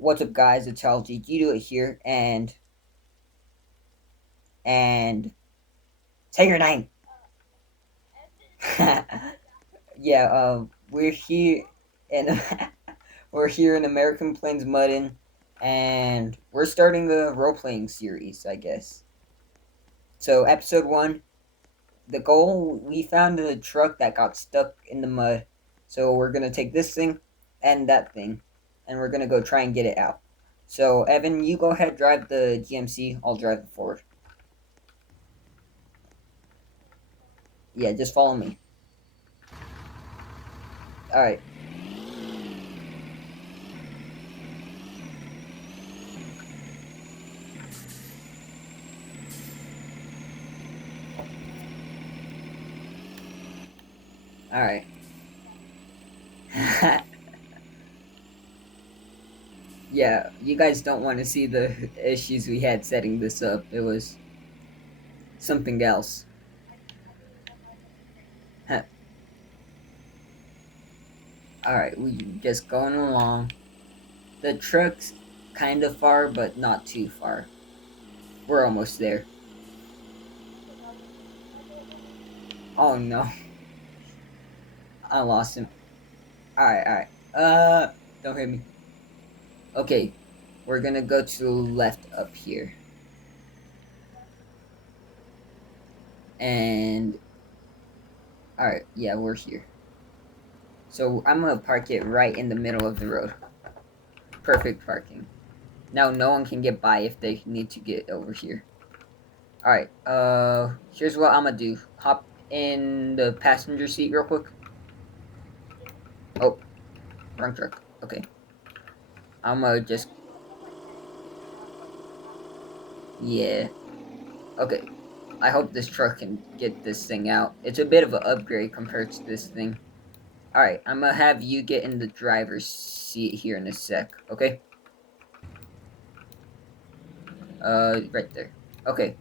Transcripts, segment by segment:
What's up, guys? It's LG Do It here, and say your name. Yeah, we're here in we're here in American Plains Muddin, and we're starting the role playing series, I guess. So, episode one, the goal, we found a truck that got stuck in the mud, so we're gonna take this thing and that thing, and we're gonna go try and get it out. So, Evan, you go ahead, drive the GMC. I'll drive the Ford. Yeah, just follow me. All right. All right. Yeah, you guys don't want to see the issues we had setting this up. It was something else. All right, we just going along. The truck's kind of far, but not too far. We're almost there. Oh no, I lost him. All right, all right. Don't hit me. Okay, we're gonna go to the left up here, and all right, yeah, we're here. So I'm gonna park it right in the middle of the road. Perfect parking. Now no one can get by if they need to get over here. Alright, here's what I'm gonna do. Hop in the passenger seat real quick. Oh, wrong truck. Okay. I'm gonna just... Yeah. Okay. I hope this truck can get this thing out. It's a bit of an upgrade compared to this thing. Alright, I'm gonna have you get in the driver's seat here in a sec, okay? Right there. Okay.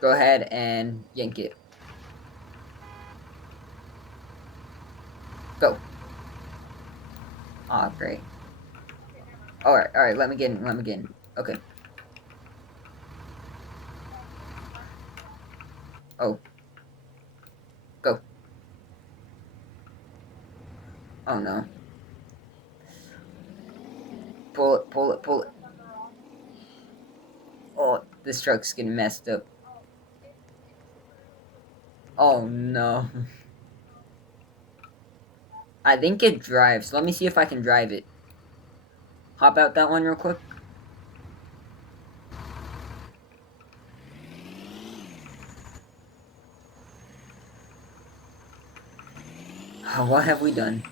Go ahead and yank it. Go. Aw, great. Alright, let me get in, let me get in. Okay. Oh, go. Oh no. Pull it, pull it, pull it. Oh, this truck's getting messed up. Oh no. I think it drives. Let me see if I can drive it. Hop out that one real quick. What have we done?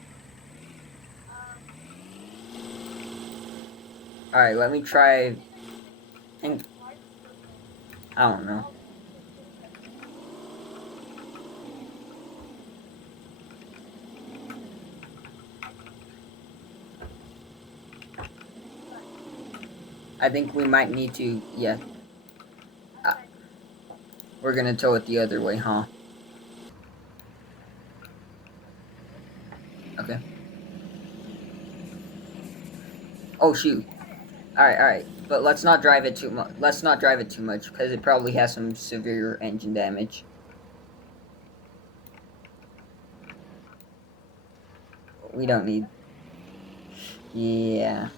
Alright, let me try. And I don't know. I think we might need to. Yeah. Uh, we're gonna tow it the other way, huh? Okay. Oh shoot. Alright. But let's not drive it too much. Let's not drive it too much because it probably has some severe engine damage. We don't need. Yeah.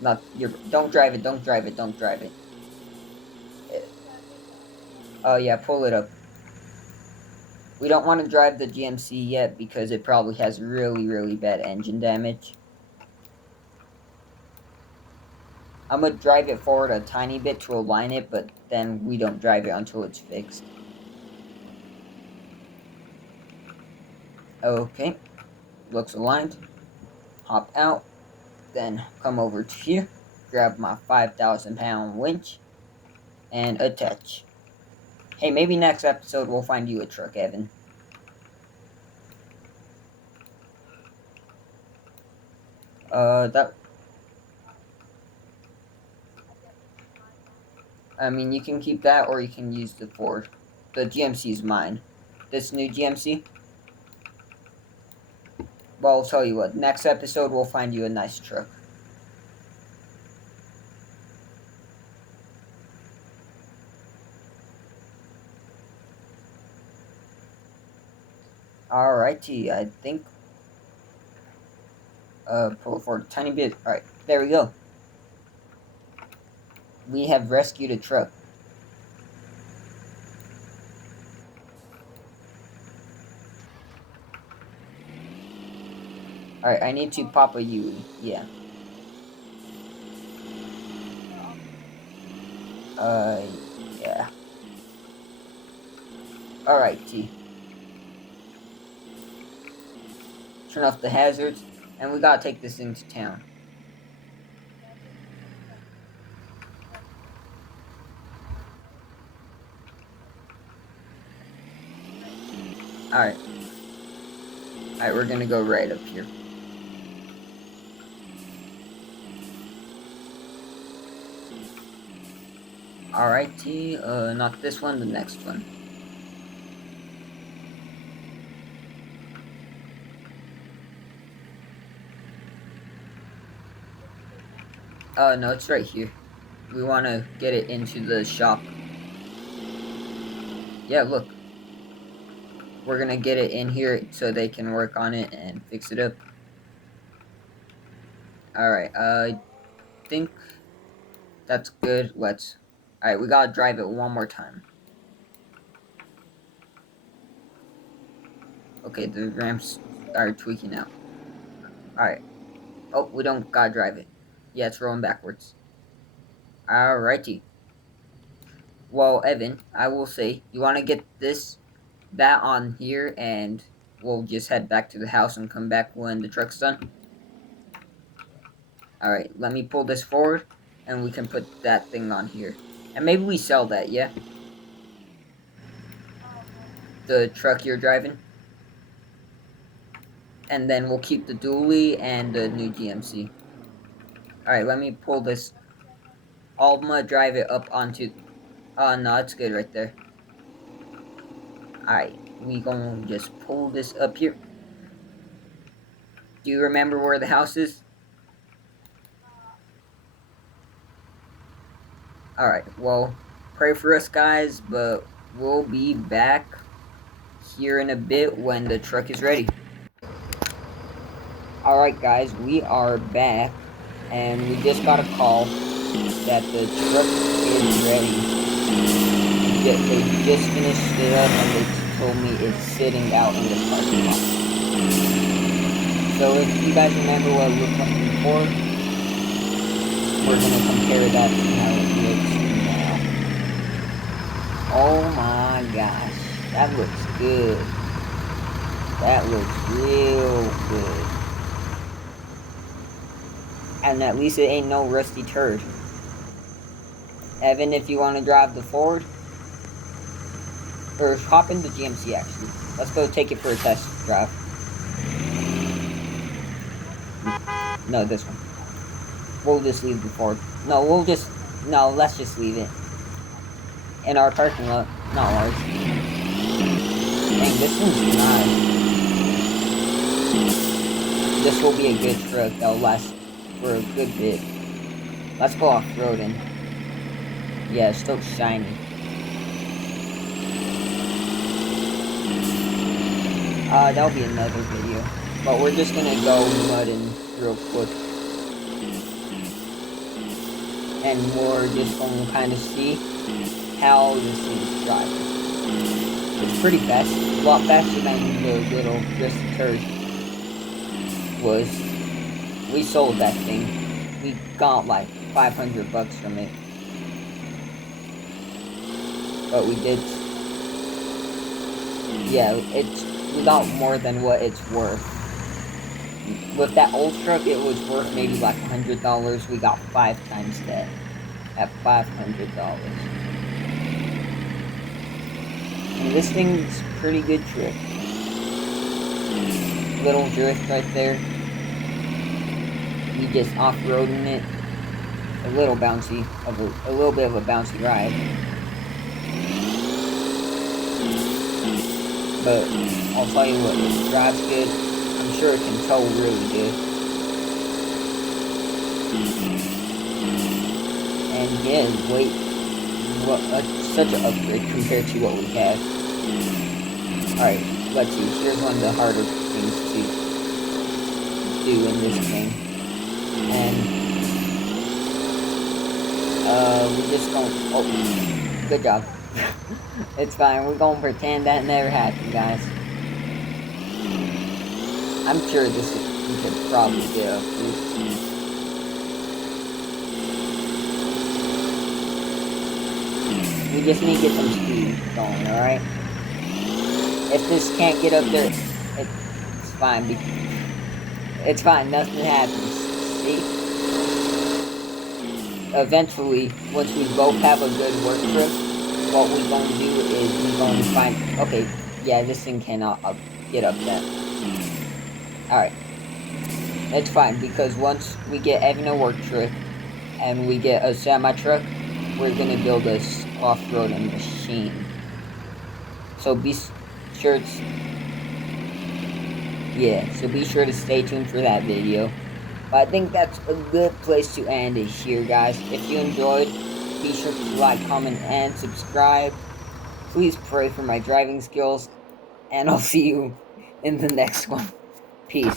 Not your. Don't drive it. Don't drive it. Don't drive it. Oh yeah, pull it up. We don't want to drive the GMC yet because it probably has really bad engine damage. I'm gonna drive it forward a tiny bit to align it, but then we don't drive it until it's fixed. Okay, looks aligned. Hop out, then come over to here, grab my 5,000-pound winch, and attach. Hey, maybe next episode we'll find you a truck, Evan. That... I mean, you can keep that or you can use the Ford. The GMC is mine. This new GMC? Well, I'll tell you what. Next episode, we'll find you a nice truck. Alrighty, I think pull it forward a tiny bit. Alright, there we go. We have rescued a truck. Alright, I need to pop a UE. Yeah. Yeah. Alrighty. Turn off the hazards, and we gotta take this into town. Alright. Alright, we're gonna go right up here. Alrighty, not this one, the next one. No, it's right here. We want to get it into the shop. Yeah, look. We're gonna get it in here so they can work on it and fix it up. Alright, I think that's good. Alright, we gotta drive it one more time. Okay, the ramps are tweaking out. Alright. Oh, we don't gotta drive it. Yeah, it's rolling backwards. Alrighty. Well, Evan, I will say, you want to get that on here, and we'll just head back to the house and come back when the truck's done. Alright, let me pull this forward, and we can put that thing on here. And maybe we sell that, yeah? The truck you're driving. And then we'll keep the dually and the new GMC. Alright, let me pull this. I'm gonna drive it up onto... Oh, no, it's good right there. Alright, we gonna just pull this up here. Do you remember where the house is? Alright, well, pray for us, guys, but we'll be back here in a bit when the truck is ready. Alright, guys, we are back, and we just got a call that the truck is ready. They just finished it up, and they told me it's sitting out in the parking lot. So if you guys remember what it looked like before, we're going to compare that to how it looks now. Oh my gosh, that looks good. That looks real good. And at least it ain't no rusty turd. Evan, if you want to drive the Ford, or hop in the GMC actually. Let's go take it for a test drive. No, this one. We'll just leave the Ford. No, let's just leave it. In our parking lot, not ours. Dang, this one's nice. This will be a good truck that'll last for a good bit. Let's go off-roading. Yeah, it's still shiny. That'll be another video. But we're just gonna go mudding real quick. And we're just gonna kind of see how this thing is driving. It's pretty fast. A lot faster than the little rusty turd was. We sold that thing. We got like $500 from it. But we did. Yeah, we got more than what it's worth. With that old truck, it was worth maybe like $100. We got 5 times that at $500. And this thing's pretty good trick. Little drift right there. You just off-roading it. A little bouncy, a little bit of a bouncy ride. But I'll tell you what, it drives good. I'm sure it can tow really good. And yeah, wait, such an upgrade compared to what we have. Alright, let's see, here's one of the harder things to do in this game. And, we just don't, oh, good job. It's fine, we're gonna pretend that never happened, guys. I'm sure we could probably get a routine. We just need to get some speed going, alright? If this can't get up there, it's fine. It's fine, nothing happens. See? Eventually, once we both have a good work trip, what we're going to do is we're going to find... Okay, yeah, this thing cannot get up that. Alright. It's fine, because once we get Evan a work trip, and we get a semi-truck, we're going to build a off-roading machine. So be sure to... Yeah, so be sure to stay tuned for that video. But I think that's a good place to end it here, guys. If you enjoyed, be sure to like, comment, and subscribe. Please pray for my driving skills. And I'll see you in the next one. Peace.